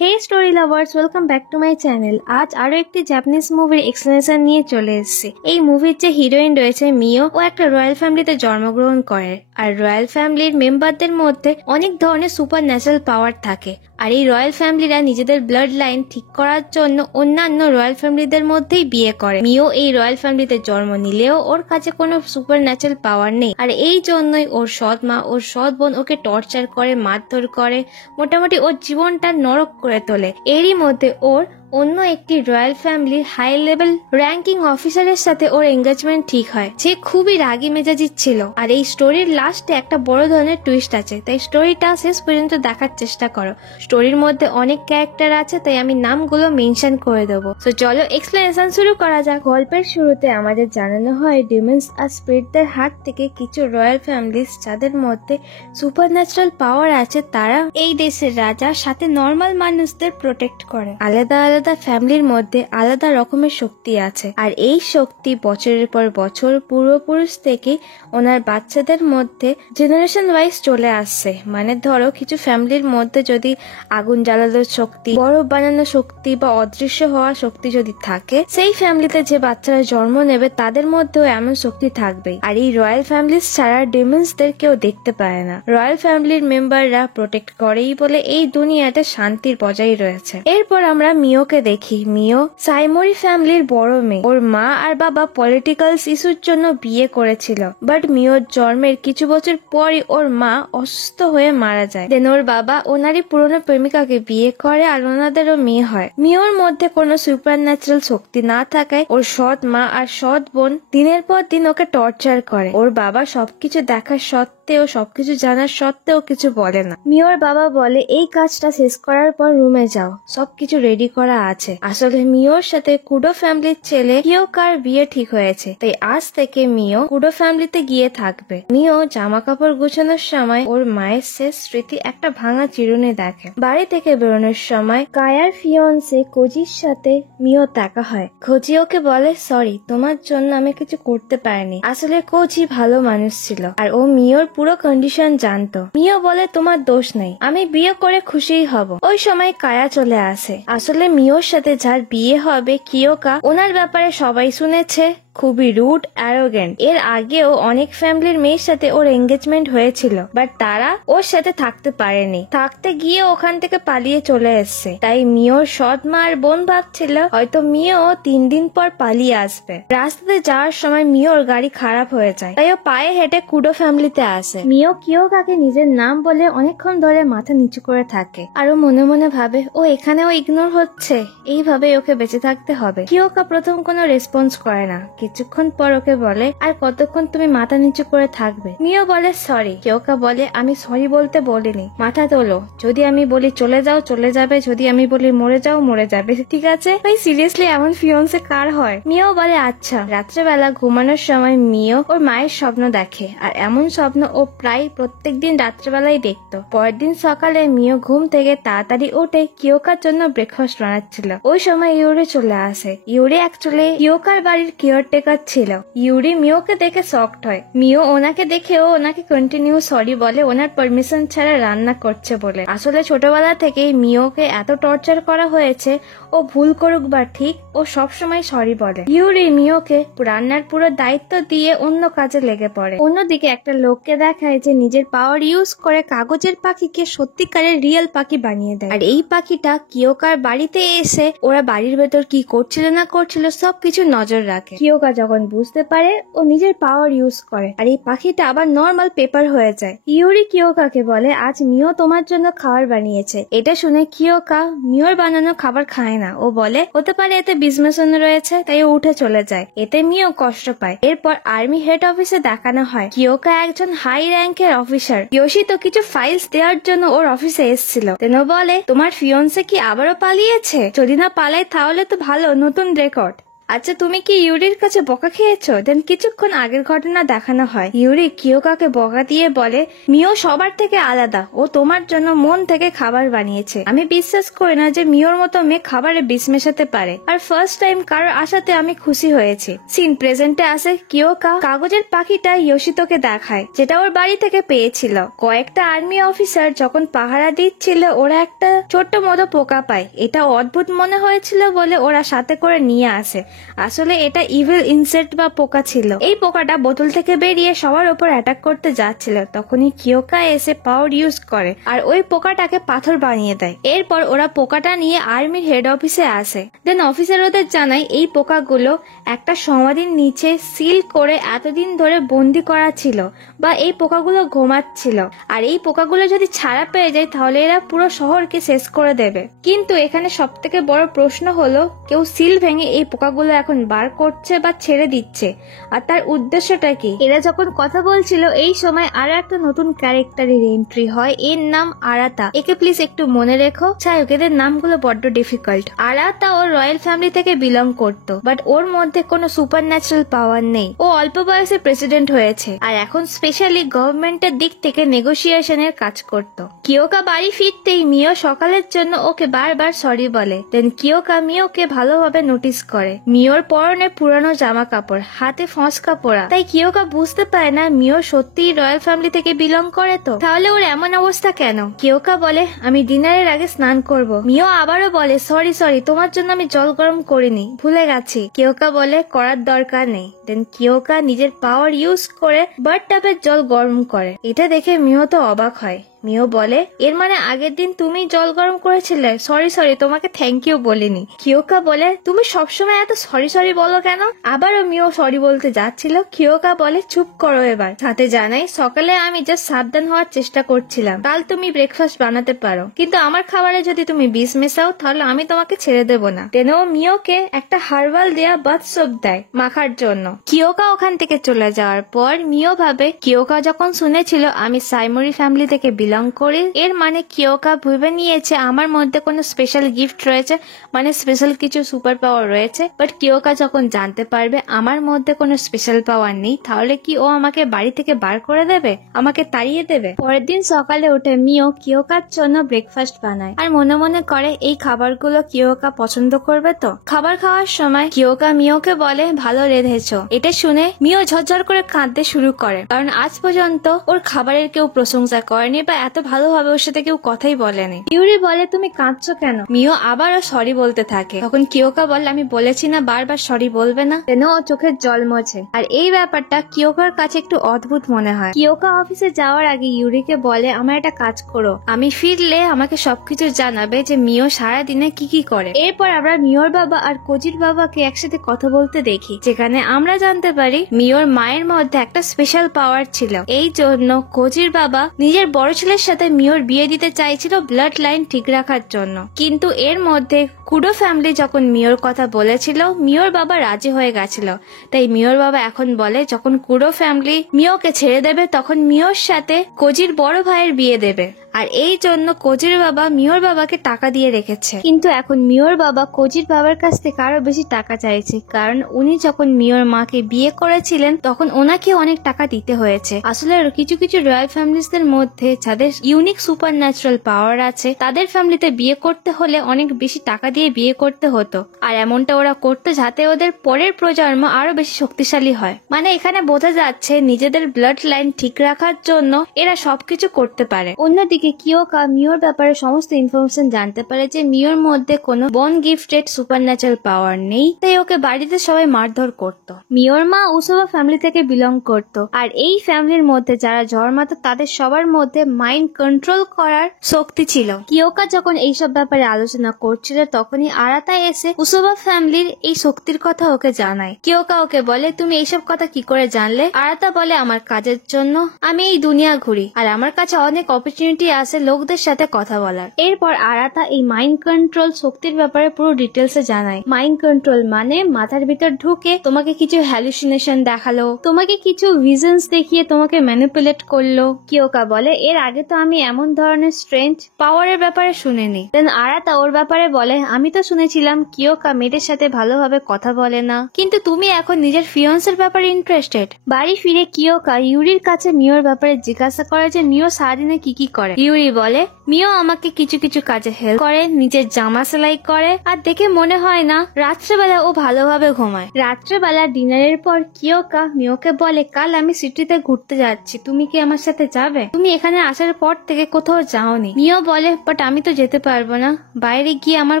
Hey story lovers, welcome back to my channel. আজ আরো একটি জাপানিজ মুভির এক্সপ্লেনেশন নিয়ে চলে এসেছি। এই মুভির যে হিরোইন রয়েছে মিও, ও একটা রয়্যাল ফ্যামিলিতে জন্মগ্রহণ করে। আর রয়্যাল ফ্যামিলির মেম্বারদের মধ্যে অনেক ধরনের সুপার ন্যাচারাল পাওয়ার থাকে। আর এই রয়্যাল ফ্যামিলিরা নিজেদের ব্লাড লাইন ঠিক করার জন্য অন্যান্য রয়্যাল ফ্যামিলিদের মধ্যেই বিয়ে করে। মিও এই রয়্যাল ফ্যামিলিতে জন্ম নিলেও ওর কাছে কোনো সুপার ন্যাচারাল পাওয়ার নেই। আর এই জন্যই ওর সৎ মা, ওর সৎ বোন ওকে টর্চার করে, মারধর করে, মোটামুটি ওর জীবনটা নরক করে তোলে। এরই মধ্যে ওর অন্য একটি রয়্যাল ফ্যামিলির হাই লেভেল র্যাঙ্কিং অফিসারের সাথে ওর এঙ্গেজমেন্ট ঠিক হয়। যে খুবই রাগী মেজাজি ছিল। আর এই স্টোরির লাস্টে একটা বড় ধরনের টুইস্ট আছে, তাই স্টোরিটা শেষ পর্যন্ত দেখার চেষ্টা করো। স্টোরির মধ্যে অনেক ক্যারেক্টার আছে, তাই আমি নামগুলো মেনশন করে দেবো। তো চলো এক্সপ্লেনেশন শুরু করা যাক। গল্পের শুরুতে আমাদের জানানো হয় ডিমন্স আর স্পিরিটদের হাত থেকে কিছু রয়্যাল ফ্যামিলিজ যাদের মধ্যে সুপার ন্যাচারাল পাওয়ার আছে, তারা এই দেশের রাজা সাথে নর্মাল মানুষদের প্রোটেক্ট করে। আলাদা আলাদা ফ্যামিলির মধ্যে আলাদা রকমের শক্তি আছে। আর এই শক্তি বছরের পর বছর পূর্বপুরুষ থেকে ওনার বাচ্চাদের মধ্যে জেনারেশন ওয়াইজ চলে আসছে। মানে ধরো কিছু ফ্যামিলির মধ্যে যদি আগুন জ্বালানোর শক্তি, বরফ বানানোর শক্তি বা অদৃশ্য হওয়ার শক্তি যদি থাকে, সেই ফ্যামিলিতে যে বাচ্চারা জন্ম নেবে তাদের মধ্যেও এমন শক্তি থাকবেই। আর এই রয়্যাল ফ্যামিলিজ ছাড়া ডেমন্সদের কেউ দেখতে পায় না। রয়্যাল ফ্যামিলির মেম্বাররা প্রোটেক্ট করেই বলে এই দুনিয়াতে শান্তির বজায় রয়েছে। এরপর আমরা মিও দেখি। মিও সাইমোরি ফ্যামিলির বড় মেয়ে। ওর মা আর বাবা পলিটিক্যাল ইস্যুর জন্য বিয়ে করেছিল, বাট মিওর জন্মের কিছু বছর পরই ওর মা অসুস্থ হয়ে মারা যায়। দেন ওর বাবা ওনারই পুরনো প্রেমিকাকে বিয়ে করে আর ওনাদেরও মেয়ে হয়। মিওর মধ্যে কোনো সুপার ন্যাচারাল শক্তি না থাকায় ওর সৎ মা আর সৎ বোন দিনের পর দিন ওকে টর্চার করে। ওর বাবা সবকিছু দেখার সত্ত্বেও, সবকিছু জানার সত্ত্বেও কিছু বলে না। মিওর বাবা বলে এই কাজটা শেষ করার পর রুমে যাও, সবকিছু রেডি করা আছে। আসলে মিওর সাথে কুডো ফ্যামিলির ছেলে কিয়োকার বিয়ে ঠিক হয়েছে, তাই আজ থেকে মিও কুডো ফ্যামিলিতে গিয়ে থাকবে। মিও জামা কাপড় গুছানোর সময় ওর মায়ের শেষ স্মৃতি একটা ভাঙা চিরুনি দেখে। বাড়ি থেকে বেরোনোর সময় কায়ার ফিয়ন্সে কোজির সাথে মিও দেখা হয়। কোজি ওকে বলে সরি, তোমার জন্য আমি কিছু করতে পারিনি। আসলে কোজি ভালো মানুষ ছিল আর ও মিওর পুরো কন্ডিশন জানতো। মিও বলে তোমার দোষ নেই, আমি বিয়ে করে খুশিই হব। ওই সময় কায়া চলে আসে। আসলে মিওর সাথে যার বিয়ে হবে কিয়োকা, ওনার ব্যাপারে সবাই শুনেছে খুবই রুড, অ্যারোগেন্ট। এর আগেও অনেক ফ্যামিলির মেয়ের সাথে ওর এঙ্গেজমেন্ট হয়েছিল, বাট তারা ওর সাথে থাকতে পারেনি। থাকতে গিয়ে ওখান থেকে পালিয়ে চলে এসছে। তাই মিওর সৎ মা আর বোন ভাবছিল হয়তো মিও 3 দিন পর পালিয়ে আসবে। রাস্তাতে যাওয়ার সময় মিওর গাড়ি খারাপ হয়ে যায়, তাই ও পায়ে হেঁটে কুডো ফ্যামিলিতে আসে। মিও কিয়োকাকে নিজের নাম বলে অনেকক্ষণ ধরে মাথা নিচু করে থাকে। আর ও মনে মনে ভাবে ও এখানেও ইগনোর হচ্ছে, এইভাবে ওকে বেঁচে থাকতে হবে। কিয়োকা প্রথম কোনো রেসপন্স করে না। কিছুক্ষণ পর ওকে বলে আর কতক্ষণ তুমি মাথা নিচু করে থাকবে। মিও বলে সরি। কিয়োকা বলে আমি সরি বলতে বলিনি, মাথা তোলো। যদি আমি বলি চলে যাও চলে যাবে, যদি আমি বলি মরে যাও মরে যাবে, ঠিক আছে? ভাই সিরিয়াসলি এমন ফিয়ন্সে কার হয়? মিও বলে আচ্ছা। রাত্রেবেলা ঘুমানোর সময় মিও ওর মায়ের স্বপ্ন দেখে। আর এমন স্বপ্ন ও প্রায় প্রত্যেকদিন রাত্রেবেলাই দেখতো। পরের দিন সকালে মিও ঘুম থেকে তাড়াতাড়ি উঠে কিয়োকার জন্য ব্রেকফাস্ট বানাচ্ছিল। ওই সময় ইউরি চলে আসে। ইউরি অ্যাকচুয়ালি কিয়োকার বাড়ির কেয়ারটেকার ছিল। ইউরি মিওকে দেখে শকড হয়। মিও ওনাকে দেখেও ওনাকে কন্টিনিউ সরি বলে, ওনার পারমিশন ছাড়া রান্না করছে বলে। আসলে ছোটবেলা থেকেই মিওকে এত টর্চার করা হয়েছে, ও ভুল করুক বা ঠিক, ও সবসময় সরি বলে। ইউরি মিওকে রান্নার পুরো দায়িত্ব দিয়ে অন্য কাজে লেগে পড়ে। অন্যদিকে একটা লোককে দেখায় যে নিজের পাওয়ার ইউজ করে কাগজের পাখিকে সত্যিকারের রিয়েল পাখি বানিয়ে দেয়। আর এই পাখিটা কিয়োকার বাড়িতে এসে ওরা বাড়ির ভেতর কি করছিল না করছিল সবকিছু নজর রাখে। কিয়োকা যখন বুঝতে পারে ও নিজের পাওয়ার ইউজ করে আর এই পাখিটা আবার নর্মাল পেপার হয়ে যায়। ইউরি কিয়োকাকে বলে আজ মিও তোমার জন্য খাবার বানিয়েছে। এটা শুনে কিয়োকা মিওর বানানো খাবার খায় না। ও বলে হতে পারে এতে বিজমেশন রয়েছে, তাই ও উঠে চলে যায়। এতে মিও কষ্ট পায়। এরপর আর্মি হেড অফিসে দেখানো হয় কিয়োকা একজন হাই র্যাঙ্কের অফিসার। ইয়োশি তো কিছু ফাইলস দেওয়ার জন্য ওর অফিসে এসেছিল। তেনো বলে তোমার ফিয়ন্সে কি আবারও পালিয়েছে? যদি না পালায় তাহলে তো ভালো, নতুন রেকর্ড। আচ্ছা তুমি কি ইউরির কাছে বকা খেয়েছো? দেন কিছুক্ষণ আগের ঘটনা দেখানো হয়। ইউরি কিয়োকাকে বকা দিয়ে বলে, মিও সবার থেকে আলাদা, ও তোমার জন্য মন থেকে খাবার বানিয়েছে। আমি বিশ্বাস করি না যে মিওর মতো মেয়ে খাবারে বিষ মেশাতে পারে, আর ফার্স্ট টাইম কারোর আশাতে আমি খুশি হয়েছি। সিন প্রেজেন্টে আসে, কিয়োকা কাগজের পাখিটা ইয়োশিতোকে দেখায়, যেটা ওর বাড়ি থেকে পেয়েছিল। কয়েকটা আর্মি অফিসার যখন পাহারা দিচ্ছিল ওরা একটা ছোট্ট মতো পোকা পায়। এটা অদ্ভুত মনে হয়েছিল বলে ওরা সাথে করে নিয়ে আসে। আসলে এটা ইভিল ইনসেক্ট বা পোকা ছিল। এই পোকাটা বোতল থেকে বেরিয়ে সবার উপর অ্যাটাক করতে যাচ্ছিল। তখনই কিয়োকা এসে পাওয়ার ইউজ করে আর ওই পোকাটাকে পাথর বানিয়ে দেয়। এরপর ওরা পোকাটা নিয়ে আর্মির হেড অফিসে আসে। দেন অফিসার ওদের জানায় এই পোকাগুলো একটা সমাধির নিচে সিল করে এতদিন ধরে বন্দি করা ছিল, বা এই পোকাগুলো ঘুমাচ্ছিল, আর এই পোকাগুলো যদি ছাড়া পেয়ে যায় তাহলে এরা পুরো শহরকে শেষ করে দেবে। কিন্তু এখানে সব থেকে বড় প্রশ্ন হলো, কেউ সিল ভেঙে এই পোকাগুলো এখন বার করছে বা ছেড়ে দিচ্ছে, আর তার উদ্দেশ্যটা কি? এরা যখন কথা বলছিল এই সময় আরো একটা নতুন ক্যারেক্টারের এন্ট্রি হয়। এর নাম আরাতা। একে প্লিজ একটু মনে রেখো, যাই হোক এদের নামগুলো বড্ড ডিফিকাল্ট। আরাতা ওর রয়্যাল ফ্যামিলি থেকে বিলং করতো, বাট ওর মধ্যে কোনো সুপার ন্যাচারাল পাওয়ার নেই। ও অল্প বয়সে প্রেসিডেন্ট হয়েছে আর এখন স্পেশালি গভর্নমেন্টের দিক থেকে নেগোসিয়েশনের কাজ করত। কিয়োকা বাড়ি ফিরতেই মিও সকালের জন্য ওকে বারবার সরি বলে। দেন কিয়োকা মিওকে ভালোভাবে নোটিস করে। মিওর পরনে পুরানো জামা কাপড়, হাতে ফসকা পড়া, তাই কিয়োকা বুঝতে পারে না মিও সত্যিই রয়্যাল ফ্যামিলি থেকে বিলং করে। তো তাহলে ওর এমন অবস্থা কেন? কিয়োকা বলে, আমি ডিনারের আগে স্নান করব। মিও আবারও বলে, সরি তোমার জন্য আমি জল গরম করিনি, ভুলে গেছি। কিয়োকা বলে, করার দরকার নেই। দেন কিয়োকা নিজের পাওয়ার ইউজ করে বাথ টাবের জল গরম করে। এটা দেখে মিও তো অবাক হয়। মিও বলে, এর মানে আগের দিন তুমি জল গরম করেছিলে? সরি তোমাকে থ্যাংক ইউ বলিনি। কিয়োকা বলে, তুমি সবসময় এত সরি বলো কেন? আবারও মিও সরি বলতে যাচ্ছিল। কিয়োকা বলে, চুপ করো এবার। সাথে জানাই, সকালে আমি জাস্ট সাবধান হওয়ার চেষ্টা করছিলাম। কাল তুমি ব্রেকফাস্ট বানাতে পারো, কিন্তু আমার খাবারে যদি তুমি বিষ মেশাও তাহলে আমি তোমাকে ছেড়ে দেবো না। তেন মিওকে একটা হার্বাল দেয়া বাথ সোপ দেয় মাখার জন্য। কিয়োকা ওখান থেকে চলে যাওয়ার পর মিও ভাবে, কিয়োকা যখন শুনেছিল আমি সাইমোরি ফ্যামিলি থেকে বিলং করি, এর মানে কিয়োকা ভেবে নিয়েছে আমার মধ্যে কোনো স্পেশাল গিফট রয়েছে, মানে স্পেশাল কিছু সুপার পাওয়ার রয়েছে। বাট কিয়োকা যখন জানতে পারবে আমার মধ্যে কোনো স্পেশাল পাওয়ার নেই, তাহলে কি ও আমাকে বাড়ি থেকে বার করে দেবে, আমাকে তাড়িয়ে দেবে? পরের দিন সকালে উঠে মিও কিয়োকার জন্য ব্রেকফাস্ট বানায় আর মনে মনে করে এই খাবারগুলো কিয়োকা পছন্দ করবে। তো খাবার খাওয়ার সময় কিয়োকা মিওকে বলে, ভালো রেঁধেছো। এটা শুনে মিও ঝরঝর করে কাঁদতে শুরু করে, কারণ আজ পর্যন্ত ওর খাবারের কেউ প্রশংসা করেনি বা এত ভালোভাবে ওর সাথে কেউ কথাই বলেনি। ইউরি বলে, তুমি কাঁদছো কেন? মিও আবারও সরি বলতে থাকে। তখন কিয়োকা বলে, আমি বলেছি না বারবার সরি বলবে না। তেন ও চোখের জল মোছে। আর এই ব্যাপারটা কিয়োকার কাছে একটু অদ্ভুত মনে হয়। কিয়োকা অফিসে যাওয়ার আগে ইউরিকে বলে, আমার একটা কাজ করো, আমি ফিরলে আমাকে সবকিছু জানাবে যে মিও সারা দিনে কি করে। এরপর আমরা মিওর বাবা আর কোজির বাবাকে একসাথে কথা বলতে দেখি, যেখানে আমরা জানতে পারি মিওর মায়ের মধ্যে একটা স্পেশাল পাওয়ার ছিল। এই জন্য কোজির বাবা নিজের বড় ছেলের সাথে মিওর বিয়ে দিতে চাইছিল ব্লাড লাইন ঠিক রাখার জন্য। কিন্তু এর মধ্যে কুডো ফ্যামিলি যখন মিওর কথা বলেছিল, মিওর বাবা রাজি হয়ে গেছিল। তাই মিওর বাবা এখন বলে, যখন কুডো ফ্যামিলি মিওকে ছেড়ে দেবে তখন মিওর সাথে কোজির বড় ভাইয়ের বিয়ে দেবে। আর এই জন্য কোজির বাবা মিওর বাবাকে টাকা দিয়ে রেখেছে। কিন্তু এখন মিওর বাবা কোজির বাবার কাছ থেকে আরো বেশি টাকা চাইছে, কারণ উনি যখন মিওর মাকে বিয়ে করেছিলেন তখন ওনাকে অনেক টাকা দিতে হয়েছে। আসলে কিছু রয়্যাল ফ্যামিলিসদের মধ্যে যাদের ইউনিক সুপার ন্যাচারাল পাওয়ার আছে তাদের ফ্যামিলিতে বিয়ে করতে হলে অনেক বেশি টাকা দিয়ে বিয়ে করতে হতো, আর এমনটা ওরা করতো যাতে ওদের পরের প্রজন্ম আরো বেশি শক্তিশালী হয়। মানে এখানে বোঝা যাচ্ছে নিজেদের ব্লাড লাইন ঠিক রাখার জন্য এরা সবকিছু করতে পারে। অন্যদিকে কিয়োকা মিওর ব্যাপারে সমস্ত ইনফরমেশন জানতে পারে যে মিওর মধ্যে কোনো বন গিফটেড সুপার ন্যাচারাল পাওয়ার নেই, তাই ওকে বাড়িতে সবাই মারধর করত। মিওর মা উসোবা ফ্যামিলি থেকে বিলং করত, আর এই ফ্যামিলির মধ্যে যারা জন্মাতো তাদের সবার মধ্যে মাইন্ড কন্ট্রোল করার শক্তি ছিল। কিয়োকা যখন এইসব ব্যাপারে আলোচনা করছিল তখনই আরাতা এসে উসোবা ফ্যামিলির এই শক্তির কথা ওকে জানায়। কিয়োকা ওকে বলে, তুমি এইসব কথা কি করে জানলে? আরাতা বলে, আমার কাজের জন্য আমি এই দুনিয়া ঘুরি আর আমার কাছে অনেক অপরচুনিটি আছে লোকদের সাথে কথা বলার। এরপর আরাতা এই মাইন্ড কন্ট্রোল শক্তির ব্যাপারে পুরো ডিটেলসে জানায়। মাইন্ড কন্ট্রোল মানে মাথার ভিতর ঢুকে তোমাকে কিছু হ্যালুসিনেশন দেখালো, তোমাকে কিছু ভিশনস দেখিয়ে তোমাকে ম্যানিপুলেট করলো। কিয়োকা বলে, এর আগে তো আমি এমন ধরনের স্ট্রেঞ্জ পাওয়ারের ব্যাপারে শুনিনি। দেন আরাতা ওর ব্যাপারে বলে, আমি আমি তো শুনেছিলাম কিয়োকা মেয়েদের সাথে ভালোভাবে কথা বলে না, কিন্তু তুমি এখন নিজের ফিয়ন্সের ব্যাপারে ইন্টারেস্টেড। বাড়ি ফিরে কিয়োকা ইউরির কাছে মিওর ব্যাপারে জিজ্ঞাসা করে যে মিও সারাদিনে কি করে। ইউরি বলে মিও আমাকে কিছু কিছু কাজে হেল্প করে, নিজের জামা সেলাই করে, আর দেখে মনে হয় না রাত্রেবেলা ও ভালোভাবে ঘুমায়। রাত্রেবেলা ডিনারের পর কিয়োকা মিওকে বলে কাল আমি সিটিতে ঘুরতে যাচ্ছি, তুমি কি আমার সাথে যাবে? তুমি এখানে আসার পর থেকে কোথাও যাওনি। মিও বলে বাট আমি তো যেতে পারবো না, বাইরে গিয়ে আমার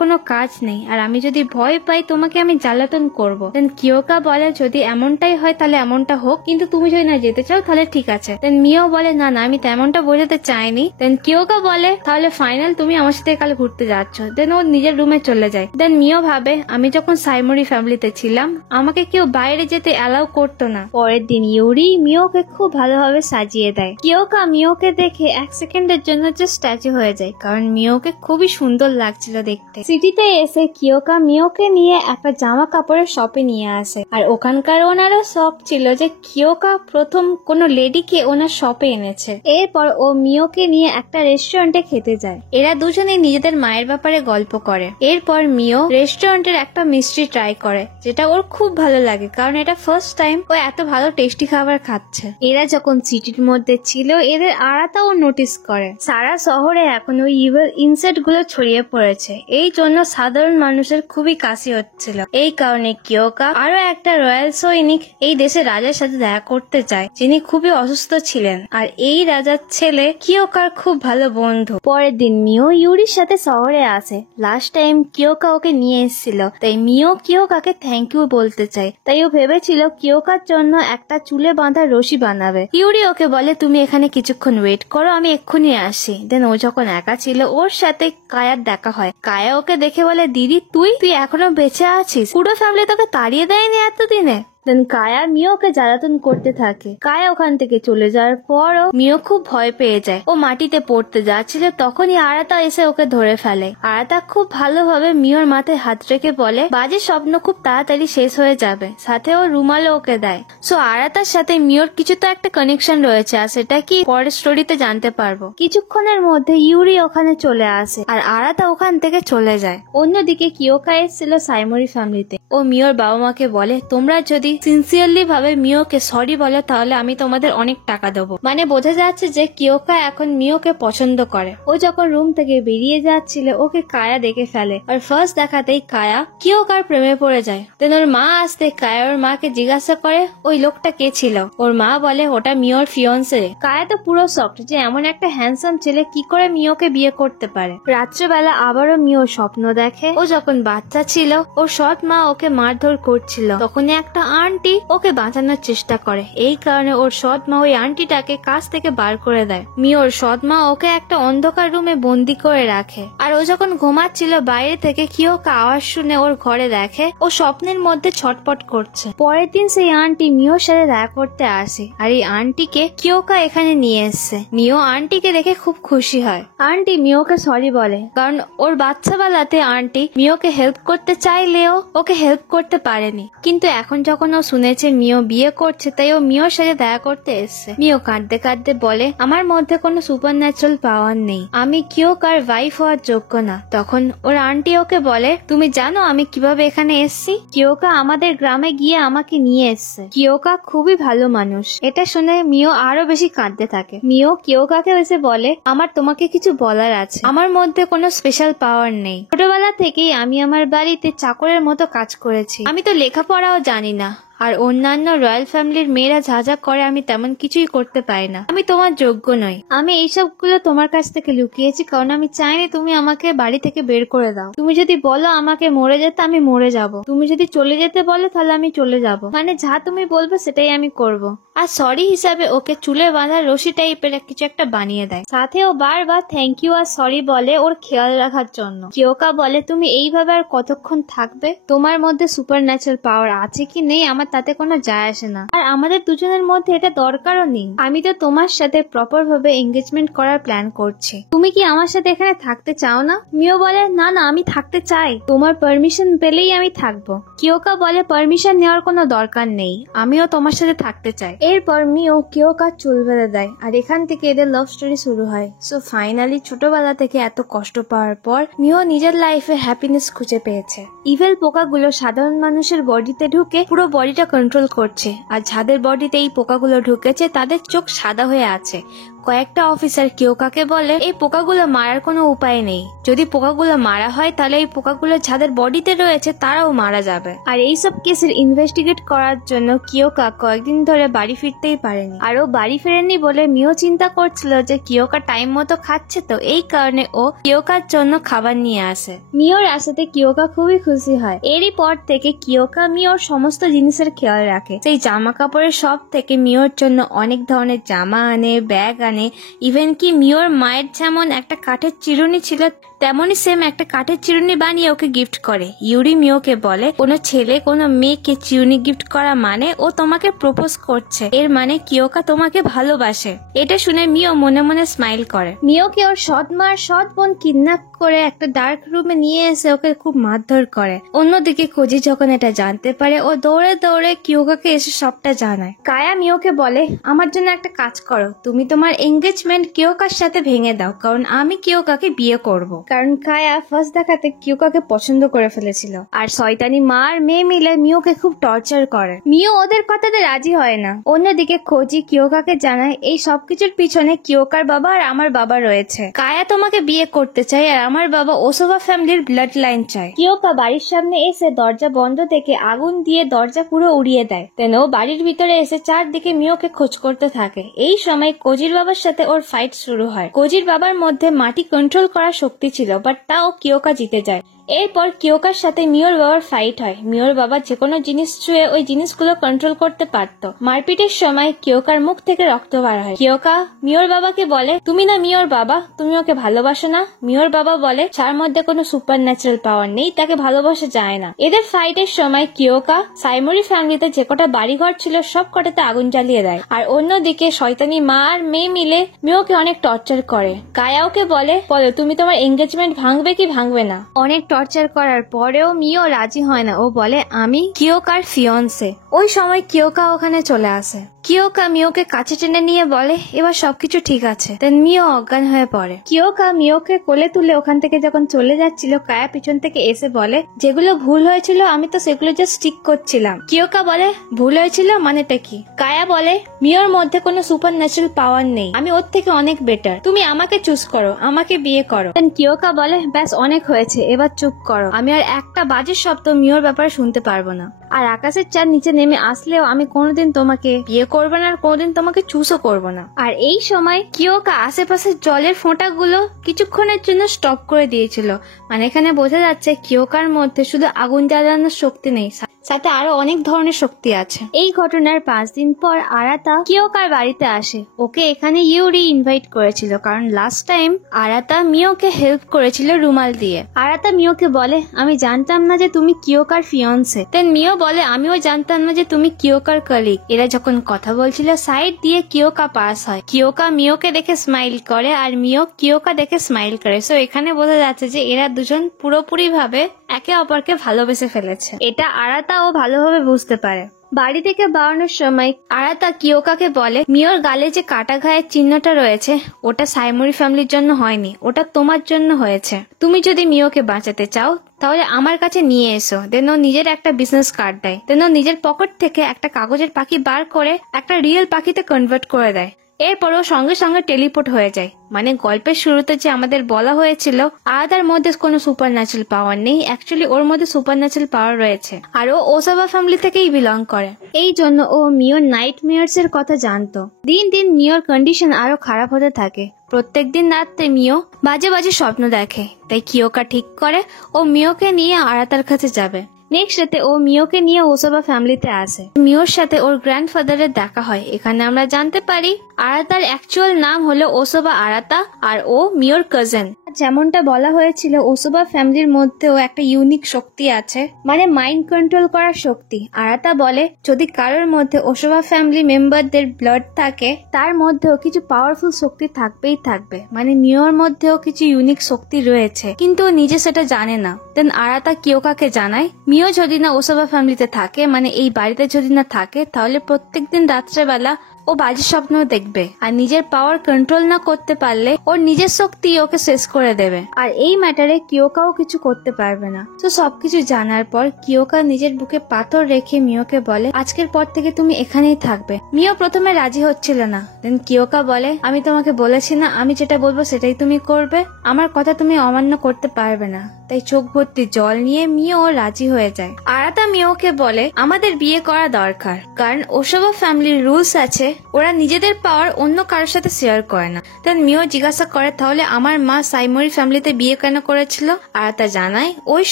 কোনো কাজ নেই, আর আমি যদি ভয় পাই তোমাকে আমি জ্বালাতন করবো। দেন কিয়োকা বলে যদি এমনটাই হয় তাহলে এমনটা হোক, কিন্তু তুমি যদি না যেতে চাও তাহলে ঠিক আছে। দেন মিও বলে না না আমি তেমনটা বোঝাতে চাইনি। দেন কিয়োকা বলে তাহলে ফাইনাল তুমি আমার সাথে কাল ঘুরতে যাচ্ছ। দেন ও নিজের রুমে চলে যায়। দেন মিও ভাবে আমি যখন সাইমোরি ফ্যামিলিতে ছিলাম আমাকে কেউ বাইরে যেতে অ্যালাউ করতো না। পরের দিন ইউরি মিওকে খুব ভালোভাবে সাজিয়ে দেয়। কিয়োকা মিওকে দেখে এক সেকেন্ডের জন্য যে স্ট্যাচু হয়ে যায়, কারণ মিওকে খুবই সুন্দর লাগছিল দেখতে। সিটিতে এসে কিয়োকা মিওকে নিয়ে একটা জামা কাপড়ের শপে নিয়ে আসে, আর ওখানকার ওনারও শখ ছিল যে কিয়োকা প্রথম কোনো লেডিকে ওনার শপে এনেছে। এরপর ও মিওকে নিয়ে একটা রেস্টুরেন্টে খেতে যায়। এরা দুজনেই নিজেদের মায়ের ব্যাপারে গল্প করে। এরপর মিও রেস্টুরেন্টের একটা মিষ্টি ট্রাই করে, যেটা ওর খুব ভালো লাগে, কারণ এটা ফার্স্ট টাইম ও এত ভালো টেস্টি খাবার খাচ্ছে। এরা যখন সিটির মধ্যে ছিল এদের আড়াতাও নোটিস করে। সারা শহরে এখন ওই ইভিল ইনসেক্ট গুলো ছড়িয়ে পড়েছে, এই জন্য সাধারণ মানুষের খুবই কাশি হচ্ছিল। এই কারণে কিয়োকা আরো একটা রয়্যাল সৈনিক এই দেশের রাজার সাথে দেখা করতে চায়, যিনি খুবই অসুস্থ ছিলেন, আর এই রাজার ছেলে কিয়োকার খুব ভালো বন্ধু। পরের দিন মিও ইউরির সাথে শহরে আসে। লাস্ট টাইম কিয়োকা ওকে নিয়ে এসেছিল, তাই মিও কিয়োকাকে থ্যাংক ইউ বলতে চায়। তাই ও ভেবেছিল কিয়োকার জন্য একটা চুলে বাঁধা রশি বানাবে। ইউরি ওকে বলে তুমি এখানে কিছুক্ষণ ওয়েট করো, আমি এক্ষুনি আসি। দেন ও যখন একা ছিল ওর সাথে কায়ার দেখা হয়। কায়া ওকে দেখে বলে দিদি তুই এখনো বেঁচে আছিস, পুরো ফ্যামিলি তোকে তাড়িয়ে দেয়নি এতদিনে? দেন কায়া মিওকে জ্বালাতন করতে থাকে। কায়া ওখান থেকে চলে যাওয়ার পরও মিও খুব ভয় পেয়ে যায়। ও মাটিতে পড়তে যাচ্ছিল, তখনই আরাতা এসে ওকে ধরে ফেলে। আরাতা খুব ভালোভাবে মিওর মাথায় হাত রেখে বলে বাজে স্বপ্ন খুব তাড়াতাড়ি শেষ হয়ে যাবে, সাথে ও রুমালও ওকে দেয়। সো আরাতার সাথে মিওর কিছু তো একটা কানেকশন রয়েছে, আর সেটা কি পরের স্টোরিতে জানতে পারবো। কিছুক্ষণের মধ্যে ইউরি ওখানে চলে আসে, আর আরাতা ওখান থেকে চলে যায়। অন্যদিকে কিয়োকা এসেছিল সাইমোরি ফ্যামিলিতে। ও মিওর বাবা মাকে বলে তোমরা যদি সিনসিয়ারলি ভাবে মিওকে সরি বলো তাহলে আমি তোমাদের অনেক টাকা দেবো। মানে বোঝা যাচ্ছে যে কিয়োকা এখন মিওকে পছন্দ করে। ও যখন রুম থেকে বেরিয়ে যাচ্ছিল ওকে কায়া দেখে ফেলে, আর ফার্স্ট দেখাতেই কায়া কিয়োকার প্রেমে পড়ে যায়। দেন ওর মা আসতে কায়া ওর মাকে জিজ্ঞাসা করে ওই লোকটা কে ছিল। ওর মা বলে ওটা মিওর ফিয়ন্সে। কায়া তো পুরো শকড যে এমন একটা হ্যান্ডসাম ছেলে কি করে মিওকে বিয়ে করতে পারে। রাত্রেবেলা আবারও মিও স্বপ্ন দেখে ও যখন বাচ্চা ছিল ওর সৎ মা ওকে মারধর করছিল, তখনই একটা আন্টি ওকে বাঁচানোর চেষ্টা করে। এই কারণে ওর সৎ মা ওই আন্টিটাকে কাছ থেকে বার করে দেয়। মিওর সৎ মা ওকে একটা অন্ধকার রুমে বন্দি করে রাখে, আর ও যখন ঘুমাচ্ছিল বাইরে থেকে কিয়োকা আওয়াজ শুনে ওর ঘরে দেখে ও স্বপ্নের মধ্যে ছটপট করছে। পরের দিন সেই আন্টি মিওর সাথে দেখা করতে আসে, আর এই আন্টিকে কিয়োকা এখানে নিয়ে এসছে। মিও আন্টিকে দেখে খুব খুশি হয়। আন্টি মিওকে সরি বলে, কারণ ওর বাচ্চাবেলাতে আন্টি মিওকে হেল্প করতে চাইলেও ওকে হেল্প করতে পারেনি, কিন্তু এখন যখন ও শুনেছে মিও বিয়ে করছে তাই ও মিওর সাথে দেখা করতে এসছে। মিও কাঁদতে কাঁদতে বলে আমার মধ্যে কোনো সুপার ন্যাচারাল পাওয়ার নেই, আমি কিয়োকার ওয়াইফ হওয়ার যোগ্য না। তখন ওর আন্টি ওকে বলে তুমি জানো আমি কিভাবে এখানে এসছি? কিয়োকা আমাদের গ্রামে গিয়ে আমাকে নিয়ে এসছে। কিয়োকা খুবই ভালো মানুষ। এটা শুনে মিও আরো বেশি কাঁদতে থাকে। মিও কিয়োকাকে এসে বলে আমার তোমাকে কিছু বলার আছে, আমার মধ্যে কোনো স্পেশাল পাওয়ার নেই। ছোটবেলা থেকেই আমি আমার বাড়িতে চাকরের মতো কাজ করেছি, আমি তো লেখাপড়াও জানি না, আর অন্যান্য রয়্যাল ফ্যামিলির মেয়েরা যা যা করে আমি তেমন কিছুই করতে পারি না, আমি তোমার যোগ্য নই। আমি এইসবগুলো তোমার কাছ থেকে লুকিয়েছি কারণ আমি চাইনি তুমি আমাকে বাড়ি থেকে বের করে দাও। তুমি যদি বলো আমাকে মরে যেতে আমি মরে যাব, তুমি যদি চলে যেতে বলো তাহলে আমি চলে যাব, মানে যা তুমি বলবে সেটাই আমি করব। আর সরি হিসাবে ওকে চুলে বাঁধা রশি টাইপের কিছু একটা বানিয়ে দেয়। সাথে ও বারবার থ্যাংক ইউ আর সরি বলে ওর খেয়াল রাখার জন্য। কিয়োকা বলে তুমি এইভাবে আর কতক্ষণ থাকবে? তোমার মধ্যে সুপার ন্যাচারাল পাওয়ার আছে কি নেই আমার তাতে কোনো যায় আসে না, আর আমাদের দুজনের মধ্যে এটা দরকারও নেই। আমি তো তোমার সাথে প্রপার ভাবে এঙ্গেজমেন্ট করার প্ল্যান করছি। তুমি কি আমার সাথে এখানে থাকতে চাও না? মিও বলে, না না, আমি থাকতে চাই, তোমার পারমিশন পেলেই আমি থাকবো। কিয়োকা বলে, পারমিশন নেওয়ার কোনো দরকার নেই, আমিও তোমার সাথে থাকতে চাই। এরপর মিও কিয়োকার চুল বেঁধে দেয়, আর এখান থেকে এদের লাভ স্টোরি শুরু হয়। সো ফাইনালি ছোটবেলা থেকে এত কষ্ট পাওয়ার পর মিও নিজের লাইফে হ্যাপিনেস খুঁজে পেয়েছে। ইভেল পোকাগুলো সাধারণ মানুষের বডিতে ঢুকে পুরো বডিটা কন্ট্রোল করছে, আর যাদের বডিতে এই পোকাগুলো ঢুকেছে তাদের চোখ সাদা হয়ে আছে। কয়েকটা অফিসার কিয়োকাকে বলে এই পোকাগুলো মারার কোনো উপায় নেই, যদি পোকাগুলো মারা হয় তাহলে এই পোকাগুলো যাদের বডিতে রয়েছে তারাও মারা যাবে। আর এইসব কেসের ইনভেস্টিগেট করার জন্য কিয়োকা কয়েকদিন ধরে বাড়ি ফিরতেই পারেনি, আর ও বাড়ি ফেরেনি বলে মিও চিন্তা করছিল যে কিয়োকা টাইম মতো খাচ্ছে, তো এই কারণে ও কিয়োকার জন্য খাবার নিয়ে আসে। মিওর আসাতে কিয়োকা খুবই খুশি হয়। এরই পর থেকে কিয়োকা মিওর সমস্ত জিনিসের খেয়াল রাখে, সেই জামা কাপড়ের সব থেকে মিওর জন্য অনেক ধরনের জামা আনে, ব্যাগ আনে, ইভেন কি মিওর মায়ের যেমন একটা কাঠের চিরুনি ছিল তেমনই সেম একটা কাঠের চিরুনি বানিয়ে ওকে গিফট করে। ইউরি মিওকে বলে, কোনো ছেলে কোনো মেয়েকে চিরুনি গিফট করা মানে ও তোমাকে প্রপোজ করছে, এর মানে কিয়োকা তোমাকে ভালোবাসে। এটা শুনে মিও মনে মনে স্মাইল করে। মিওকে ওর সৎ মার সৎ বোন কিডন্যাপ করে একটা ডার্ক রুমে নিয়ে এসে ওকে খুব মারধর করে। অন্যদিকে কোজি যখন এটা জানতে পারে ও দৌড়ে দৌড়ে কিয়োকাকে এসে সবটা জানায়। কায়া মিওকে বলে, আমার জন্য একটা কাজ করো, তুমি তোমার এঙ্গেজমেন্ট কিয়োকার সাথে ভেঙে দাও, কারণ আমি কিয়োকাকে বিয়ে করব। কারণ কায়া ফার্স্ট দেখাতে কিয়োকাকে পছন্দ করে ফেলেছিল। আর শয়তানি মা আর মেয়ে মিলে মিওকে খুব টর্চার করে। মিও ওদের কথাতে রাজি হয় না। অন্যদিকে কোজি কিয়োকাকে জানায় এই সবকিছুর পিছনে কিয়োকার বাবা আর আমার বাবা রয়েছে। কায়া তোমাকে বিয়ে করতে চাই আর আমার বাবা ওসোবা ফ্যামিলির ব্লাড লাইন চায়। কিয়োকা বাড়ির সামনে এসে দরজা বন্ধ থেকে আগুন দিয়ে দরজা পুরো উড়িয়ে দেয়। তেন ও বাড়ির ভিতরে এসে চারদিকে মিওকে খোঁজ করতে থাকে। এই সময় কোজির বাবার সাথে ওর ফাইট শুরু হয়। কোজির বাবার মধ্যে মাটি কন্ট্রোল করার শক্তি ছিল, বাট তাও কিয়োকা জিতে যায়। এরপর কিয়োকার সাথে মিওর বাবার ফাইট হয়। মিওর বাবা যে কোনো জিনিস ছুঁয়ে ওই জিনিসগুলো কন্ট্রোল করতে পারতো। মারপিটের সময় কিয়োকার মুখ থেকে রক্ত বার হয়। কিয়োকা মিওর বাবাকে বলে, তুমি না মিওর বাবা, তুমি ওকে ভালোবাসো না? মিওর বাবা বলে, যার মধ্যে কোনো সুপার ন্যাচারাল পাওয়ার নেই তাকে ভালোবাসা যায় না। এদের ফাইটের সময় কিয়োকা সাইমোরি ফ্যামিলিতে যে কটা বাড়িঘর ছিল সব কটাতে আগুন জ্বালিয়ে দেয়। আর অন্যদিকে শয়তানি মা আর মেয়ে মিলে মিওকে অনেক টর্চার করে। কায়াওকে বলে, তুমি তোমার এঙ্গেজমেন্ট ভাঙবে কি ভাঙবে না? অনেক টর্চার করার পরেও মিও রাজি হয় না। ও বলে, আমি কিয়োকার ফিয়ন্সে। ওই সময় কিয়োকা ওখানে চলে আসে। কিয়োকা মিওকে কাছে টেনে নিয়ে বলে, এবার সবকিছু ঠিক আছে। দেন মিও অজ্ঞান হয়ে পড়ে। কিয়োকা মিওকে কোলে তুলে ওখান থেকে যখন চলে যাচ্ছিল, কায়া পিছন থেকে এসে বলে, যেগুলো ভুল হয়েছিল আমি তো সেগুলো জাস্ট ঠিক করছিলাম। কিয়োকা বলে, ভুল হয়েছিল মানেটা কি? কায়া বলে, মিওর মধ্যে কোনো সুপার ন্যাচারাল পাওয়ার নেই, আমি ওর থেকে অনেক বেটার, তুমি আমাকে চুজ করো, আমাকে বিয়ে করো। দেন কিয়োকা বলে, ব্যাস অনেক হয়েছে, এবার চুপ করো, আমি আর একটা বাজে শব্দ মিওর ব্যাপারে শুনতে পারবো না। আর আকাশের চাঁদ নিচে নেমে আসলেও আমি কোনোদিন তোমাকে বিয়ে করবো না, আর কোনোদিন তোমাকে চুজও করবো না। আর এই সময় কিয়োকা আশেপাশের জলের ফোঁটাগুলো কিছুক্ষণের জন্য স্টপ করে দিয়েছিল। মানে এখানে বোঝা যাচ্ছে কিয়োকার মধ্যে শুধু আগুন জ্বালানোর শক্তি নেই, সাথে আরো অনেক ধরনের শক্তি আছে। এই ঘটনার 5 দিন পর আরাতা কিয়োকার বাড়িতে আসে। ওকে এখানে ইউরি ইনভাইট করেছিল, কারণ লাস্ট টাইম আরাতা মিওকে হেল্প করেছিল রুমাল দিয়ে। আরাতা মিওকে বলে, আমি জানতাম না যে তুমি কিয়োকার ফিয়ন্সে। দেন মিও বলে, আমিও জানতাম না যে তুমি কিয়োকার কলিগ। এরা যখন কথা বলছিল সাইড দিয়ে কিয়োকা পাস হয়। কিয়োকা মিওকে দেখে স্মাইল করে আর মিও কিয়োকা দেখে স্মাইল করে। সো এখানে বোঝা যাচ্ছে যে এরা দুজন পুরোপুরি ভাবে একে অপরকে ভালোবেসে ফেলেছে। এটা আরাতাও ভালোভাবে বুঝতে পারে। বাড়ি থেকে বেরোনোর সময় আরাতা কিয়োকাকে বলে, মিওর গালে যে কাটা ঘায়ের চিহ্নটা রয়েছে ওটা সাইমোরি ফ্যামিলির জন্য হয়নি, ওটা তোমার জন্য হয়েছে। তুমি যদি মিওকে বাঁচাতে চাও তাহলে আমার কাছে নিয়ে এসো। দেন ও নিজের একটা বিজনেস কার্ড দেয়। দেন ও নিজের পকেট থেকে একটা কাগজের পাখি বার করে একটা রিয়েল পাখিতে কনভার্ট করে দেয়। এরপর ও সঙ্গে সঙ্গে টেলিপোর্ট হয়ে যায়। মানে গল্পের শুরুতে যে আমাদের বলা হয়েছিল আরাতার মধ্যে কোনো সুপার ন্যাচারাল পাওয়ার নেই, অ্যাকচুয়ালি ওর মধ্যে সুপার ন্যাচারাল পাওয়ার রয়েছে। আর ও ওসাবা ফ্যামিলি থেকেই বিলং করে। এই জন্য ও মিওর নাইট মেয়ার্স এর কথা জানতো। দিন দিন মিওর কন্ডিশন আরো খারাপ হতে থাকে। প্রত্যেকদিন রাতে মিও বাজে বাজে স্বপ্ন দেখে। তাই কিয়োকা ঠিক করে ও মিওকে নিয়ে আরাতার কাছে যাবে। নেক্সট রাতে ও মিওকে নিয়ে ওসাবা ফ্যামিলিতে আসে। মিওর সাথে ওর গ্র্যান্ডফাদারের দেখা হয়। এখানে আমরা জানতে পারি আরাতার অ্যাকচুয়াল নাম হলো ওসাবা আরাতা, আর ও মিওর কাজিন। যেমনটা বলা হয়েছিল ওসোবা ফ্যামিলির মধ্যেও একটা ইউনিক শক্তি আছে, মানে মাইন্ড কন্ট্রোল করার শক্তি। আরাতা বলে যদি কারোর মধ্যে ওসোবা ফ্যামিলি মেম্বারদের ব্লাড থাকে তার মধ্যেও কিছু পাওয়ারফুল শক্তি থাকবেই থাকবে, মানে মিওর মধ্যেও কিছু ইউনিক শক্তি রয়েছে, কিন্তু ও নিজে সেটা জানে না। দেন আরাতা কিয়োকাকে জানায় মিও যদি না ওসোবা ফ্যামিলিতে থাকে, মানে এই বাড়িতে যদি না থাকে, তাহলে প্রত্যেকদিন রাত্রেবেলা ও বাজে স্বপ্ন দেখবে, আর নিজের পাওয়ার কন্ট্রোল না করতে পারলে ওর নিজের শক্তি ওকে শেষ করে দেবে, আর এই ম্যাটারে কিয়োকাও কিছু করতে পারবে না। তো সবকিছু জানার পর কিয়োকা নিজের বুকে পাথর রেখে মিওকে বলে আজকের পর থেকে তুমি এখানেই থাকবে। মিও প্রথমে রাজি হচ্ছিল না, দেন কিয়োকা বলে আমি তোমাকে বলেছি না আমি যেটা বলবো সেটাই তুমি করবে, আমার কথা তুমি অমান্য করতে পারবে না। তাই চোখ ভর্তি জল নিয়ে মিও রাজি হয়ে যায়। আরাতা মিওকে বলে আমাদের বিয়ে করা দরকার, কারণ ওসব ফ্যামিলির রুলস আছে, ওরা নিজেদের পাওয়ার অন্য কারোর সাথে শেয়ার করে না। দেন মিও জিজ্ঞাসা করে তাহলে আমার মা সাইমরি ফ্যামিলিতে বিয়ে কেন করেছিল? আরাতা জানায় ওই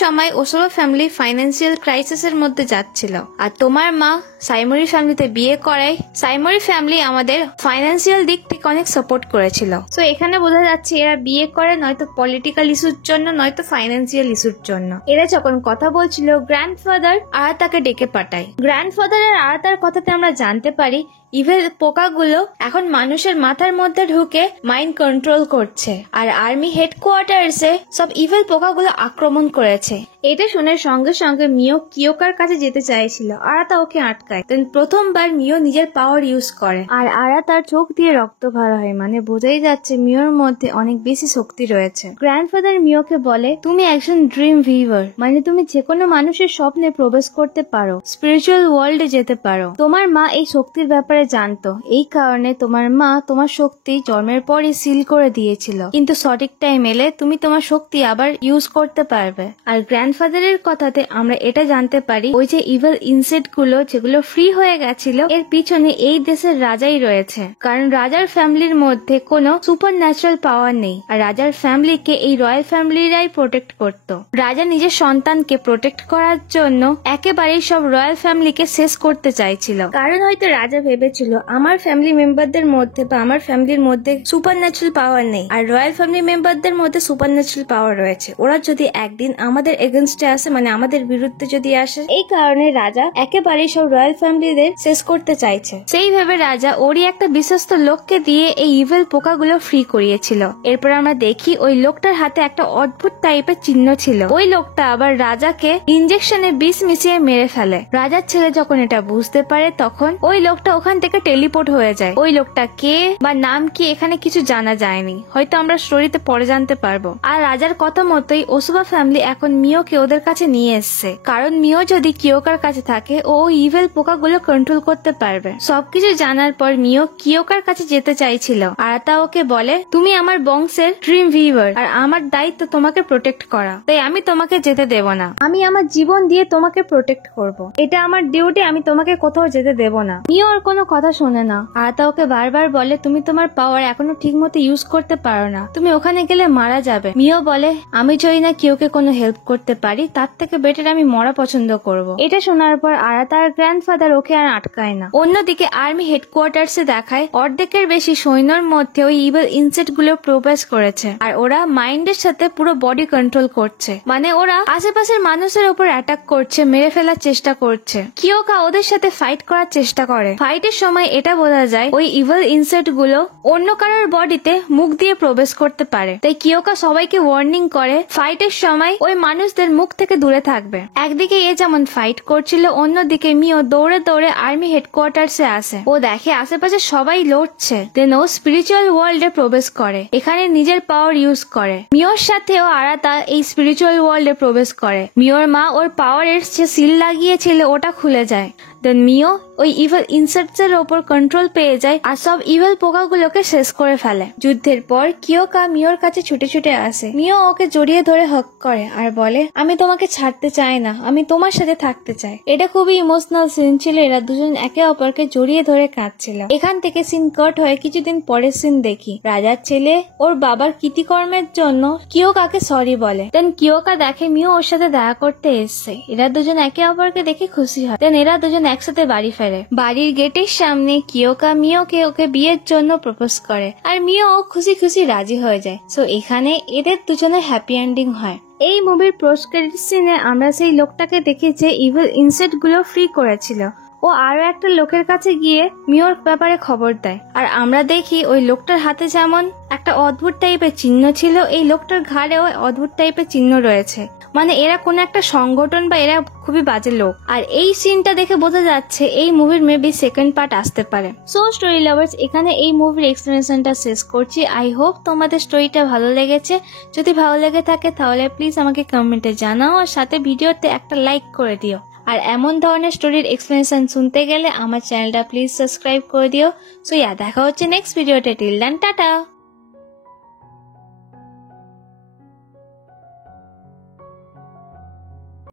সময় ওসব ফ্যামিলি ফাইন্যান্সিয়াল ক্রাইসিসের মধ্যে যাচ্ছিল, আর তোমার মা সাইমরি ফ্যামিলিতে বিয়ে করায় সাইমরি ফ্যামিলি আমাদের ফাইন্যান্সিয়াল দিক থেকে অনেক সাপোর্ট করেছিল। তো এখানে বোঝা যাচ্ছে এরা বিয়ে করে নয়তো পলিটিক্যাল ইস্যুর জন্য নয়তো ফাইন্যান্সিয়াল ইস্যুর জন্য। এরা যখন কথা বলছিল গ্র্যান্ডফাদার আরাতাকে ডেকে পাঠায়। গ্র্যান্ডফাদারের আরাতার কথাতে আমরা জানতে পারি ইভেল পোকাগুলো এখন মানুষের মাথার মধ্যে ঢুকে মাইন্ড কন্ট্রোল করছে, আর আর্মি হেডকোয়ার্টার্সে সব ইভেল পোকাগুলো আক্রমণ করেছে। এটা শুনে সঙ্গে সঙ্গে মিও কিয়োকার কাছে যেতে চাইছিল, আরাতা ওকে আটকায়। দেন প্রথমবার মিও নিজের পাওয়ার ইউজ করে, আর আরাতার চোখ দিয়ে রক্ত ভার হয়, মানে বোঝাই যাচ্ছে মিওর মধ্যে অনেক বেশি শক্তি রয়েছে। গ্র্যান্ডফাদার মিওকে বলে তুমি একজন ড্রিম ভিভার, মানে তুমি যে কোনো মানুষের স্বপ্নে প্রবেশ করতে পারো, স্পিরিচুয়াল ওয়ার্ল্ডে যেতে পারো। তোমার মা এই শক্তির ব্যাপারে জানতো, এই কারণে তোমার মা তোমার শক্তি জন্মের পরই সিল করে দিয়েছিল, কিন্তু সঠিক টাইম এলে তুমি তোমার শক্তি আবার ইউজ করতে পারবে। আর গ্র্যান্ডফাদারের কথাতে আমরা এটা জানতে পারি ওই যে ইভেল ইনসেক্ট গুলো যেগুলো ফ্রি হয়ে গেছিল এর পিছনে এই দেশের রাজাই রয়েছে, কারণ রাজার ফ্যামিলির মধ্যে কোনো সুপার ন্যাচারাল পাওয়ার নেই, আর রাজার ফ্যামিলিকে এই রয়্যাল ফ্যামিলিরাই প্রোটেক্ট করত। রাজা নিজের সন্তানকে প্রোটেক্ট করার জন্য একেবারেই সব রয়্যাল ফ্যামিলিকে শেষ করতে চাইছিল, কারণ হয়তো রাজা ভেবেছিল আমার ফ্যামিলি মেম্বারদের মধ্যে বা আমার ফ্যামিলির মধ্যে সুপার ন্যাচারাল পাওয়ার নেই, আর রয়্যাল ফ্যামিলি মেম্বারদের মধ্যে সুপার ন্যাচারাল পাওয়ার রয়েছে। ওরা যদি একদিন আমাদের এগেনস্টে আসে, মানে আমাদের বিরুদ্ধে যদি আসে, এই কারণে রাজা একেবারেই সব রয়্যাল ফ্যামিলিদের শেষ করতে চাইছে। সেই ভেবে রাজা ওরই একটা বিশ্বস্ত লোককে দিয়ে এই ইভেল পোকাগুলো ফ্রি করিয়েছিল। এরপর আমরা দেখি ওই লোকটার হাতে একটা অদ্ভুত টাইপের চিহ্ন ছিল। ওই লোকটা আবার রাজাকে ইনজেকশনে বিষ মিশিয়ে মেরে ফেলে। রাজার ছেলে যখন এটা বুঝতে পারে তখন ওই লোকটা ওখান থেকে টেলিপোর্ট হয়ে যায়। ওই লোকটা কে বা নাম কি এখানে কিছু জানা যায়নি, হয়তো আমরা স্টোরিতে পরে জানতে পারবো। আর রাজার কথা মতোই ওসোবা ফ্যামিলি এখন মিওকে ওদের কাছে নিয়ে এসছে, কারণ মিও যদি কিয়োকার কাছে থাকে ও ইভেল পোকাগুলো কন্ট্রোল করতে পারবে। সবকিছু জানার পর মিও কিয়োকার কাছে যেতে চাইছিল, আর তা ওকে বলে তুমি আমার বংশের ড্রিম ভিভার, আর আমার দায়িত্ব তোমাকে প্রোটেক্ট করা, তাই আমি তোমাকে যেতে দেব না। আমি আমার জীবন দিয়ে তোমাকে প্রোটেক্ট করব, এটা আমার ডিউটি, আমি তোমাকে কোথাও যেতে দেব না। মিও ওর কোনো কথা শোনে না, আর তা ওকে বারবার বলে তুমি তোমার পাওয়ার এখনো ঠিক মতো ইউজ করতে পারো না, তুমি ওখানে গেলে মারা যাবে। মিও বলে আমি যদি না কেউকে কোনো হেল্প করতে পারি তার থেকে বেটার আমি মরা পছন্দ করব। এটা শোনার পর আরাতা আর গ্র্যান্ডফাদার ওকে আর আটকায় না। অন্যদিকে আর্মি হেডকোয়ার্টার্সে দেখায় অর্ধেকের বেশি সৈন্যর মধ্যে ওই ইভেল ইনসেক্ট গুলো প্রবেশ করেছে, আর ওরা মাইন্ডের সাথে পুরো বডি কন্ট্রোল করছে, মানে ওরা আশেপাশের মানুষের উপর অ্যাটাক করছে, মেরে ফেলার চেষ্টা করছে। কিয়োকা ওদের সাথে ফাইট করার চেষ্টা করে। ফাইটের সময় এটা বোঝা যায় ওই ইভেল ইনসেক্ট গুলো অন্য কারোর বডিতে মুখ দিয়ে প্রবেশ করতে পারে, তাই কিয়োকা সবাইকে ওয়ার্নিং করে ফাইটের সময় ওই মানুষদের মুখ থেকে দূরে থাকবে। একদিকে এ যেমন ফাইট করছিল, অন্যদিকে মিও দৌড়ে দৌড়ে আর্মি হেডকোয়ার্টার্সে আসে। ও দেখে আশেপাশে সবাই লড়ছে, দেন ও স্পিরিচুয়াল ওয়ার্ল্ডে প্রবেশ করে, এখানে নিজের পাওয়ার ইউজ করে। মিওর সাথেও আরাতা এই স্পিরিচুয়াল ওয়ার্ল্ডে প্রবেশ করে। মিওর মা ওর পাওয়ারের যে সিল লাগিয়েছিল ওটা খুলে যায়। দেন মিও ওই ইভেল ইনসেক্টস এর ওপর কন্ট্রোল পেয়ে যায় আর সব ইভেল পোকাগুলোকে শেষ করে ফেলে। যুদ্ধের পর কিয়োকা মিওর কাছে ছুটে ছুটে আসে। মিও ওকে জড়িয়ে ধরে হক করে আর বলে আমি তোমাকে ছাড়তে চাই না, আমি তোমার সাথে থাকতে চাই। এটা খুবই ইমোশনাল সিন ছিল, এরা দুজন একে অপরকে জড়িয়ে ধরে কাঁদছিল। এখান থেকে সিন কাট হয়ে কিছুদিন পরের সিন দেখি, রাজার ছেলে ওর বাবার কৃতিকর্মের জন্য কিয়োকাকে সরি বলে। দেন কিয়োকা দেখে মিও ওর সাথে দেখা করতে এসছে, এরা দুজন একে অপরকে দেখে খুশি হয়। দেন এরা দুজন একসাথে বাড়ি ফেরে। বাড়ির গেটের সামনে কিয়োকা মিওকে ওকে বিয়ের জন্য প্রপোজ করে, আর মিও খুশি খুশি রাজি হয়ে যায়। সো এখানে এদের দুজনের হ্যাপি এন্ডিং হয়। এই মুভির পোস্ট ক্রেডিট সিনে আমরা সেই লোকটাকে দেখি যে ইভিল ইনসেক্ট গুলো ফ্রি করেছিল। ও আরো একটা লোকের কাছে গিয়ে মিওর ব্যাপারে খবর দেয়, আর আমরা দেখি ওই লোকটার হাতে যেমন একটা অদ্ভুত টাইপের চিহ্ন ছিল, এই লোকটার ঘাড়েও অদ্ভুত টাইপের চিহ্ন রয়েছে। মানে এরা কোনো একটা সংগঠন বা এরা খুবই বাজে লোক। আর এই সিনটা দেখে বোঝা যাচ্ছে এই মুভির মেবি সেকেন্ড পার্ট আসতে পারে। সো স্টোরি লাভার্স, এখানে এই মুভির এক্সপ্লেনেশনটা শেষ করছি। আই হোপ তোমাদের স্টোরিটা ভালো লেগেছে। যদি ভালো লেগে থাকে তাহলে প্লিজ আমাকে কমেন্টে জানাও, আর সাথে ভিডিওতে একটা লাইক করে দিও। আর এমন ধরনের স্টোরির এক্সপ্লেনেশন শুনতে গেলে আমার চ্যানেলটা প্লিজ সাবস্ক্রাইব করে দিও। সো দেখা হচ্ছে নেক্সট ভিডিওতে। Till then tata.